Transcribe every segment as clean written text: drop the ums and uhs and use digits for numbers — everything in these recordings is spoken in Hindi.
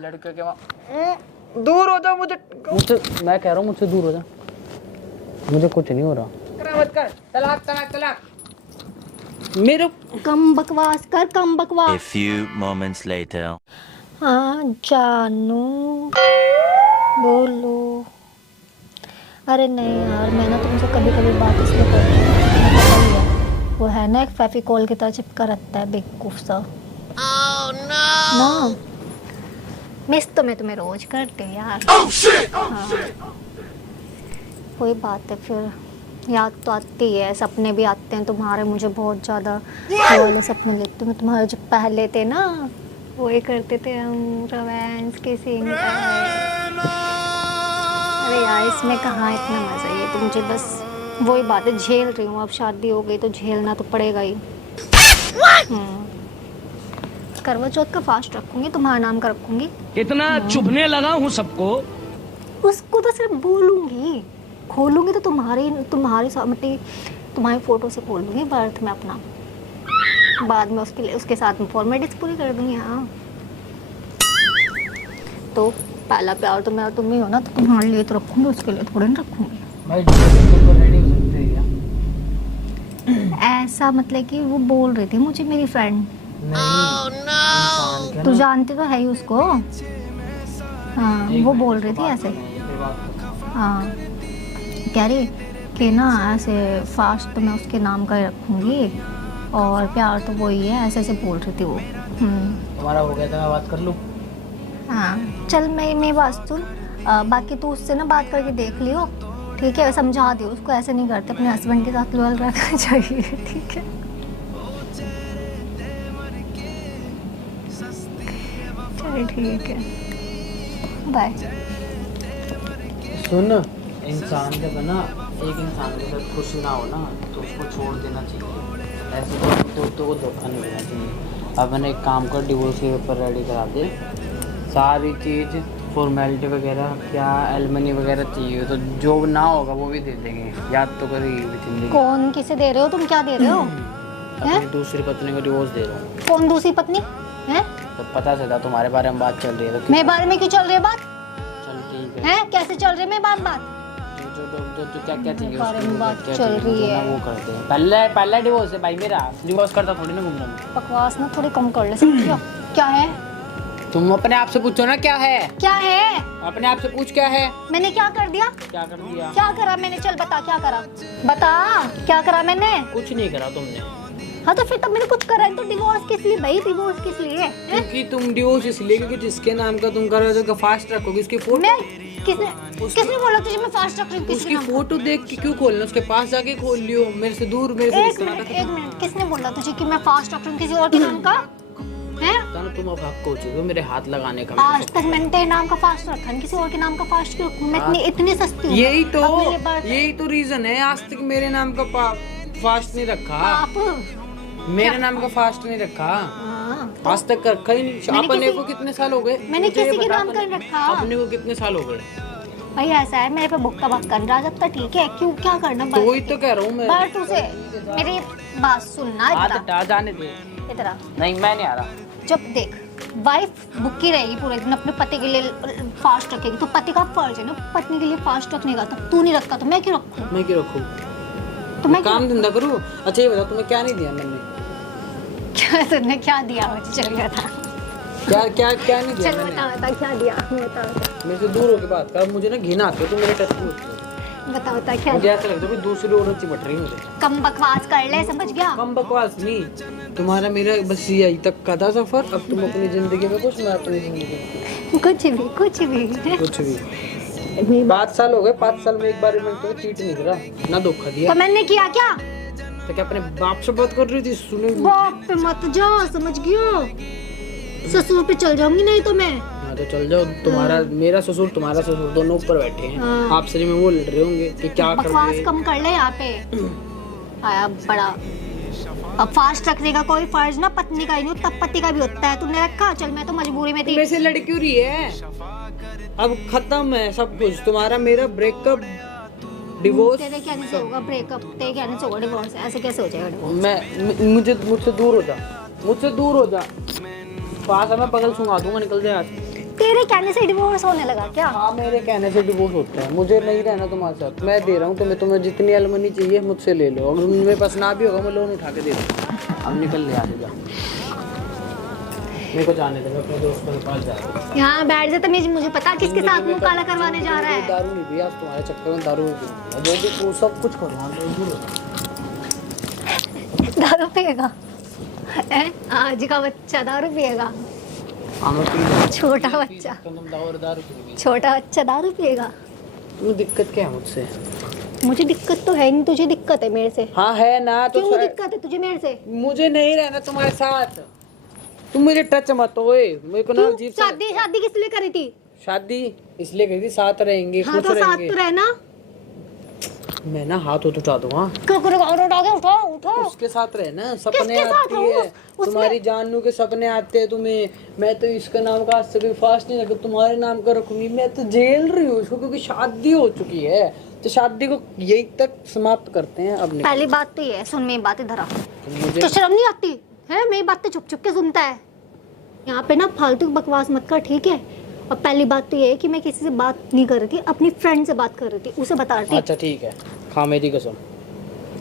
लड़के के दूर हो जा मुझे मैं कह रहा हूँ मुझसे दूर हो जा, मुझे कुछ नहीं हो रहा। मत कर, तलाक तलाक तलाक। मेरे कम बकवास कर, कम बकवास। A few moments later. हाँ जानू बोलो। अरे नहीं यार, मैं ना तुमसे कभी कभी बात इसलिए करती हूँ, तुम्हें पता ही है वो है ना एक फेविकोल की तरह चिपका रहता है बेवकूफ सा। ना मिस तो मैं तुम्हें रोज करती हूँ यार। हाँ कोई बात है, फिर याद तो आती है, सपने भी आते हैं तुम्हारे मुझे बहुत ज़्यादा। वो वाले सपने लेती हूँ तुम्हारे जो पहले थे ना, वही करते थे हम, रोमांस के सीन। अरे यार इसमें कहाँ इतना मज़ा है, ये तो मुझे बस वही बात है, झेल रही हूँ। अब शादी हो गई तो झेलना तो पड़ेगा ही। करवा चौथ का फास्ट रखूंगी, तुम्हारा नाम का रखूंगी। इतना चुभने लगा हूँ सबको। उसको तो सिर्फ बोलूंगी, खोलूंगी तो तुम्हारे सामने तुम्हारी फोटो से खोल दूंगी बर्थ में अपना, बाद में उसके साथ में फॉर्मेलिटीज पूरी कर दूंगी। हाँ तो पहला प्यार तो मेरा तुम ही हो ना, तो तुम्हारे लिए तो रखूंगी, उसके लिए थोड़ी ना रखूंगी। भाई तो रेडी हो सकते हैं क्या? ऐसा मतलब कि वो बोल रही थी मुझे मेरी फ्रेंड। नहीं तू जानती तो है ही उसको। हाँ वो बोल रही थी ऐसे। हाँ कह रही कि ना ऐसे फास्ट तो मैं उसके नाम का ही रखूंगी और प्यार तो वही है, ऐसे ऐसे बोल रही थी वो। तुम्हारा हो गया था, मैं बात कर लूँ? हाँ चल मैं बात सुन, बाकी तू उससे ना बात करके देख लियो, ठीक है? समझा दियो उसको, ऐसे नहीं करते, अपने हस्बैंड के साथ लॉयल रखना चाहिए, ठीक है? चल ठीक है, बाय। सुन, इंसान जब है ना एक इंसान के साथ खुश ना हो ना तो उसको छोड़ देना चाहिए, ऐसे दोस्तों को धोखा नहीं देना चाहिए। अब मैंने एक काम कर, डिवोर्स के पेपर रेडी करा दे, सारी चीज़ फॉर्मेलिटी वगैरह, क्या एलमनी वगैरह चाहिए तो जो ना होगा वो भी दे देंगे, याद तो करेगी जिंदगी। कौन किसे दे रहे हो तुम, क्या दे रहे हो? अपनी दूसरी पत्नी को डिवोर्स दे रहा हूँ। कौन दूसरी पत्नी है? तो पता चला तुम्हारे बारे में बात चल रही है तो मेरे बारे में क्यों चल रही है बात? चल ठीक है, हैं कैसे चल रही है मेरी बात? जो क्या क्या चाहिए बारे में उसको बात क्या चल चाहिए, रही जो ना है। वो करते हैं। पहला डिवोर्स है भाई मेरा, डिवोर्स करता थोड़ी ना घूम रहा हूँ। बकवास ना थोड़ी कम कर ले समझियो। क्या है? तुम अपने आप से पूछो ना क्या है, क्या है? अपने आप से पूछ क्या है। मैंने क्या कर दिया? क्या कर दिया? क्या करा मैंने? चल बता क्या करा, बता क्या करा मैंने? कुछ नहीं करा तुमने। हाँ तो फिर तब मैंने कुछ करा है तो डिवोर्स किस लिए भाई? डिवोर्स किस लिए है? क्योंकि तुम डिवोर्स इसलिए क्योंकि जिसके नाम का तुम कर रहे हो फास्ट रखोगे, उसकी फोटो मैं किसने बोला तुझे मैं फास्ट रख रही हूँ? उसकी फोटो देख के क्यों खोलना, उसके पास जाके खोल लियो, मेरे से दूर, मेरे से एक मिनट किसने बोला तुझे कि मैं फास्ट रख रही हूँ किसी और के नाम का? हैं? तुम अब हक हो चुके हो मेरे हाथ लगाने का। आज तक मैंने तेरे नाम का फास्ट रखा है, किसी और के नाम का फास्ट क्यों रखूं? मैं इतनी सस्ती हूँ। यही तो रीजन है, आज तक मेरे नाम का फास्ट नहीं रखा। आप मेरे नाम का फास्ट नहीं रखा, आज तक रखा ही नहीं। अपने को कितने साल हो गए? मैंने किसी के नाम का रखा। अपने को कितने साल हो गए? भाई ऐसा है, मेरे पे भुक्का भक्का नहीं रहा जब तक, ठीक है? क्यों क्या करना? तो वही तो कह रहा हूँ मैं। बार तुझे मेरी बात सुनना, इधर जाने दे। इधर नहीं मैं नहीं आ रहा। जब देख वाइफ भूखी रहेगी पूरे दिन, अपने पति के लिए फास्ट रखेगी तो पति का फर्ज है ना पत्नी के लिए फास्ट रखने का। तो तू नहीं रखता तो मैं क्यों रखूं? मैं क्यों रखूं? तो मैं काम धंधा करूं। अच्छा ये बताओ तुम्हें क्या नहीं दिया मैंने? क्या तुमने क्या दिया मुझे? चल बता। क्या नहीं दिया? चल बता क्या दिया? बता। मेरे से दूर होके बात कर, मुझे ना घिन आती है तो मेरे टच में बता क्या? मुझे ऐसा लगता है कि दूसरी औरत चिपट रही है मुझे। कम बकवास कर ले, समझ गया? कम बकवास नहीं, तुम्हारा मेरा बस यही तक का था सफर। अब तुम अपनी जिंदगी में कुछ, मैं अपनी जिंदगी में कुछ भी 5 साल हो गए, 5 साल में एक बार मैंने तो चीट नहीं करा ना धोखा दिया। तो मैंने किया क्या? तो क्या अपने बाप से बात कर रही थी? सुने बाप पे मत जाओ, समझ गयो? ससुर पे चल जाऊंगी नहीं तो मैं। हाँ तो चल जाओ, तुम्हारा मेरा ससुर तुम्हारा ससुर दोनों ऊपर बैठे हैं। आपसे में वो लड़ रहे होंगे कि क्या कर बकवास कम कर ले यहाँ पे। आया बड़ा। अब फास्ट रखने का कोई फर्ज ना पत्नी का ही नहीं, तब पति का भी होता है। तुमने रखा, चल मैं तो मजबूरी में थी। मेरे से लड़ क्यों रही है? अब खत्म है सब कुछ, तुम्हारा मेरा ब्रेकअप, डिवोर्स। तेरे कहने से होगा ब्रेकअप, तेरे कहने से होगा डिवोर्स, ऐसे कैसे हो जाएगा डिवोर्स? मुझसे दूर हो जा, मुझसे दूर हो जा। पास है मैं बगल सुंगा दूंगा, निकल जा। तेरे कहने से डिवोर्स होने लगा क्या? हाँ मेरे कहने से डिवोर्स होते हैं, मुझे नहीं रहना तुम्हारे साथ, मैं दे रहा हूँ तुम्हें जितनी एलमनी चाहिए मुझसे ले लो, अगर मेरे पास ना भी होगा मैं लोन उठा के दे दूँगा। अब निकल ले आगे जा, मेरे को जाने दे, मैं अपने दोस्तों के पास जा रहा हूँ। यहाँ बैठ जा तमीज, मुझे पता किसके साथ मुंह काला करवाने जा रहा है। दारू नहीं पिया तुम्हारे चक्कर में, दारू नहीं पीऊंगा, जो भी तू सब कुछ करूँगा। दारू पिएगा? आज का बच्चा दारू पिएगा? छोटा बच्चा, छोटा बच्चा दारू पिएगा? तुम्हें दिक्कत क्या है मुझसे? मुझे दिक्कत तो है नहीं, तुझे दिक्कत है मेरे से। हाँ है ना, तो क्यों दिक्कत है तुझे मेरे से? मुझे नहीं रहना तुम्हारे साथ, तुम मुझे टच मत हो, मेरे को ना तू अजीब शादी किस लिए करी थी? शादी इसलिए करी थी, साथ रहेंगे, हाँ खुश तो साथ रहेंगे। तो रहना। मैं ना हाथ उठा दूंगा, क्यों करेगा? और उठा के उठाओ उठाओ। उसके साथ रहना, सपने किसके साथ आती रहूं? है तुम्हारी जानू के सपने आते हैं तुम्हें, मैं तो इसका नाम का आज से कोई फास्ट नहीं रखूं, तुम्हारे नाम का रखूंगी, मैं तो जेल रही हूँ इसको क्योंकि शादी हो चुकी है, तो शादी को यही तक समाप्त करते हैं। अब पहली बात तो ये है, सुन मेरी बात इधर आ। मुझे तो शर्म नहीं आती है? मेरी बात तो चुप चुप के सुनता है। यहाँ पे ना फालतू बकवास मत कर, ठीक है? और पहली बात तो ये है कि मैं किसी से बात नहीं कर रही थी, अपनी फ्रेंड से बात कर रही थी, उसे बता रही थी। अच्छा ठीक है, खा मेरी कसम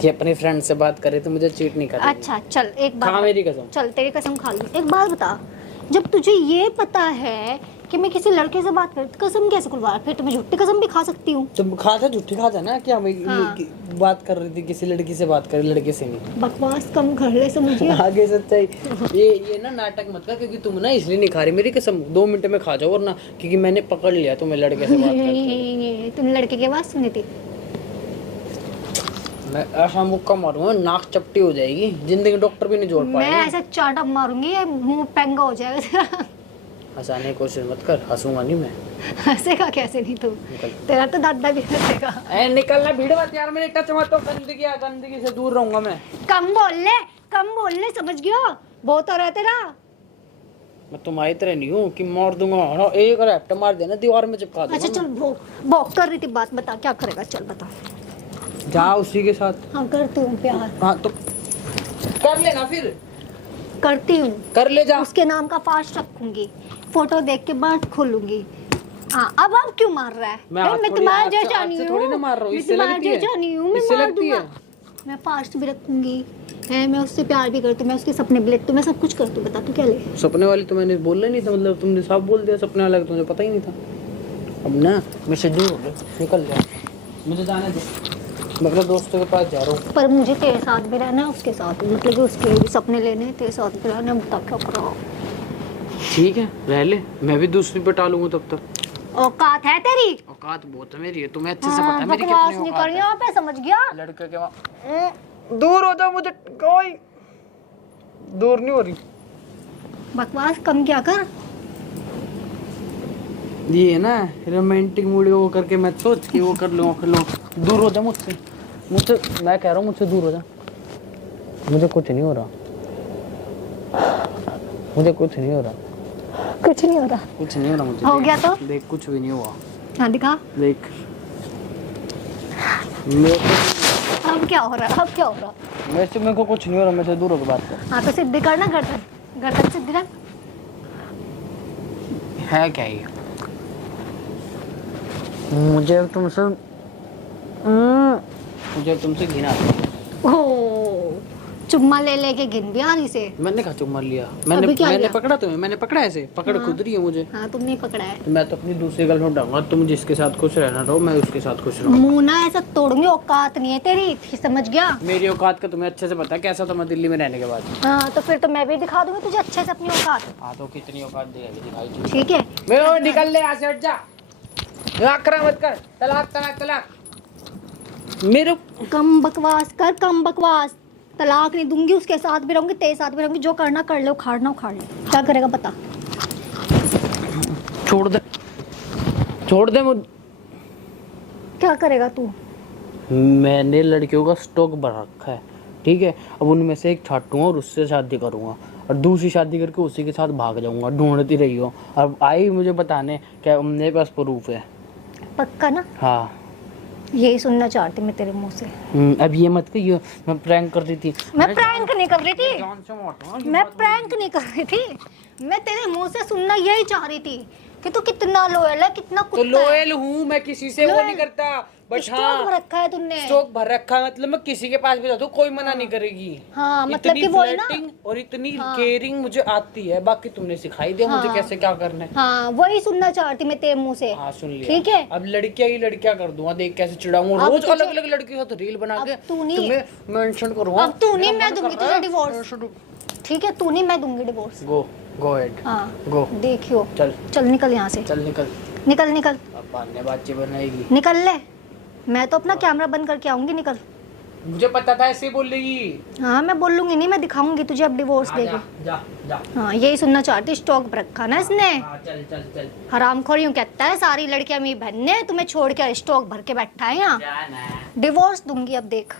कि अपनी फ्रेंड से बात करे तो मुझे चीट नहीं करनी। अच्छा चल एक बात, खा मेरी कसम। चल तेरी कसम खा लूं। एक बात बता, जब तुझे ये पता है कि मैं किसी लड़के से बात कर, कसम कैसे खुलवा? फिर तो मैं झूठी कसम भी खा सकती हूँ। तुम खाता झूठी खाता ना, क्या मैं हाँ। बात कर रही थी किसी लड़की से, बात कर लड़के से नहीं। बकवास कम कर ले, समझिए। आगे सच्चाई ये ना नाटक मत कर, क्योंकि तुम ना इसलिए नहीं खा रही मेरी कसम, 2 मिनट में खा जाओ, और ना क्योंकि मैंने पकड़ लिया तुम्हें लड़के से बात करते। तुमने लड़के की आवाज सुनी थी? मैं ऐसा मुक्का मारूंगा नाक चपटी हो जाएगी, जिंदगी डॉक्टर भी नहीं जोड़ मैं पाएंगे। ऐसा चाटा मारूंगी, ये मुंह पेंगा हो जाएगा। हंसाने की कोशिश मत कर, हंसूंगा नहीं मैं। हंसेगा कैसे नहीं तू? निकल। तेरा तो दादा भी हंसेगा। ए निकलना भीड़ मत यार, मेरे टच मत, तो गंदगी से दूर रहूंगा मैं। कम बोल ले, समझ गया? बहुत हो रहा है तेरा। मैं तुम्हारी तरह नहीं हूँ कि मार दूंगा, हाँ, एक रैप्ट मार देना दीवार में चिपका दूंगा। अच्छा चल भोग कर रही थी, बात बता क्या करेगा? चल बता। जा उसी के साथ। हाँ करती हूँ प्यार, हाँ तो कर लेना, फिर करती हूँ। कर ले जा। उसके नाम का फास्ट रखूंगी, फोटो देख के बाट खोलूंगी। हाँ अब क्यों मार रहा है? मैं तुम्हारे जैसा नहीं हूँ, थोड़ी ना मार रहा हूँ, मैं इससे तुम्हारे लगती है, जैसा नहीं हूँ, मैं इससे मार लगती है। दूंगा। मैं फास्ट भी रखूंगी है, मैं उससे प्यार भी करती हूँ, मैं उसके सपने भी लेती हूँ, मैं सब कुछ करती हूँ। बता तू क्या ले? सपने वाली तो मैंने बोलना नहीं था, मतलब तुमने साफ बोल दिया सपने वाला, तुमने पता ही नहीं था। अब ना मैं से दूर हो गया, निकल जा, मुझे जाने दे, मैं अपने दोस्तों के पास जा रहा हूँ। पर मुझे तेरे साथ भी रहना है, उसके साथ भी, मतलब कि उसके भी सपने लेने हैं, तेरे साथ भी रहना है। बता क्या करो? ठीक है रह ले, मैं भी दूसरी पे टालूंगा तब तक। औकात है तेरी? औकात बहुत है मेरी, तुम्हें अच्छे से पता है मेरी बकवास कितनी नहीं औकात कर है। यहाँ पे, समझ गया? लड़के के दूर हो जाओ, मुझे कोई दूर नहीं हो रही। बकवास कम क्या कर। ये है ना रोमांटिक मूड वो करके मैं सोच के वो कर लो, दूर हो जा मुझसे, मैं कह रहा हूँ मुझसे दूर हो जा। मुझे कुछ नहीं हो रहा, मुझे कुछ नहीं हो रहा, कुछ नहीं हो रहा। कुछ नहीं हो रहा मुझे। हो गया तो देख कुछ भी नहीं हुआ, हाँ दिखा। देख मेरे अब क्या हो रहा है? अब क्या हो रहा? मेरे को कुछ नहीं हो रहा, मेरे से दूर होकर बात कर। हाँ तो सीधी करना, गर्दन सीधी रख। है क्या ये? मुझे तुमसे घिना आता है। ओह चुम्मा ले लेके गिन भी आ रही से। मैंने कहा चुम्मा लिया, अभी मैंने क्या लिया? पकड़ा तुम्हें, मैंने पकड़ा ऐसे, पकड़ खुद रही है मुझे। हाँ तुमने पकड़ा है। तो मैं तो अपनी दूसरी गर्लफ्रेंड डालूंगा, तुम जिसके साथ खुश रहना रहो, मैं उसके साथ खुश रहूँ। मुंह ना ऐसा तोड़ूंगी, औकात नहीं है तेरी, समझ गया? मेरी औकात का तुम्हें अच्छे से पता है, कैसा था मैं दिल्ली में रहने के बाद। हाँ तो फिर तो मैं भी दिखा दूंगी तुझे अच्छे से अपनी औकात, हाँ तो कितनी औकात दिखाई थी। ठीक है? मेरे निकल ले, ऐसे हट जा, आक्रा मत कर, तलाक तलाक तलाक। मेरे कम बकवास कर, कम बकवास। तलाक नहीं दूंगी, उसके साथ भी रहूंगी, तेरे साथ भी रहूंगी, जो करना कर ले, उखाड़ना उखाड़ ले। क्या करेगा बता? छोड़ दे मुझ। क्या करेगा तू? मैंने लड़कियों का स्टॉक भर रखा है, ठीक है? अब उनमें से एक छाटूंगा और उससे शादी करूंगा, और दूसरी शादी करके उसी के साथ भाग जाऊंगा, ढूंढती रही हो। अब आई मुझे बताने क्या मेरे पास प्रूफ है। पक्का ना? हाँ यही सुनना चाहती मैं तेरे मुंह से। अब ये मत कहियो मैं प्रैंक कर रही थी। मैं प्रैंक नहीं कर रही थी, जान से मारता हूँ। मैं प्रैंक नहीं कर रही थी, मैं तेरे मुंह से सुनना यही चाह रही थी कि तू कितना लॉयल है, कितना तो कुत्ता है। लॉयल हूँ मैं, किसी से वो Loyal? नहीं करता, बट स्टॉक भर हाँ रखा है तुमने। स्टॉक भर रखा, मतलब मैं किसी के पास भी जाता हूँ कोई मना नहीं करेगी। हाँ, मतलब इतनी कि वो है ना। flirting और इतनी केयरिंग मुझे आती है, बाकी तुमने सिखाई दिया मुझे कैसे क्या करना है। हाँ, वही सुनना चाहती मैं तेरे मुंह से। हाँ सुन लिया। ठीक है। अब लड़कियां ही लड़कियां कर दूंगा, देख कैसे चिढ़ाऊंगा, अब रोज तुझे- अलग अलग लड़कियों के साथ रील बना के तू नहीं- तुम्हें मेंशन करूंगा। अब तू नहीं, मेरा मैं मन दूंगी कर रहा तुझे है, डिवोर्स। ठीक है, तू नहीं, मैं दूंगी डिवोर्स। Go ahead. हाँ, गो देखियो। चल चल निकल यहाँ से, चल निकल। निकल निकल अब बाद में बातचीत बनाएगी। निकल ले। मैं तो अपना कैमरा बंद करके आऊंगी, निकल। मुझे पता था ऐसे ही बोल लेगी। हाँ, मैं बोलूंगी नहीं, मैं दिखाऊंगी तुझे अब डिवोर्स हाँ, जा देके। जा जा। हाँ, यही सुनना चाहती, स्टॉक रखा ना इसने। हाँ, चल चल चल हरामखोर यूं कहता है सारी लड़कियां मेरी बहन ने तुम्हें छोड़ के स्टॉक भर के बैठा है यहाँ। जा ना। डिवोर्स दूंगी अब, देख।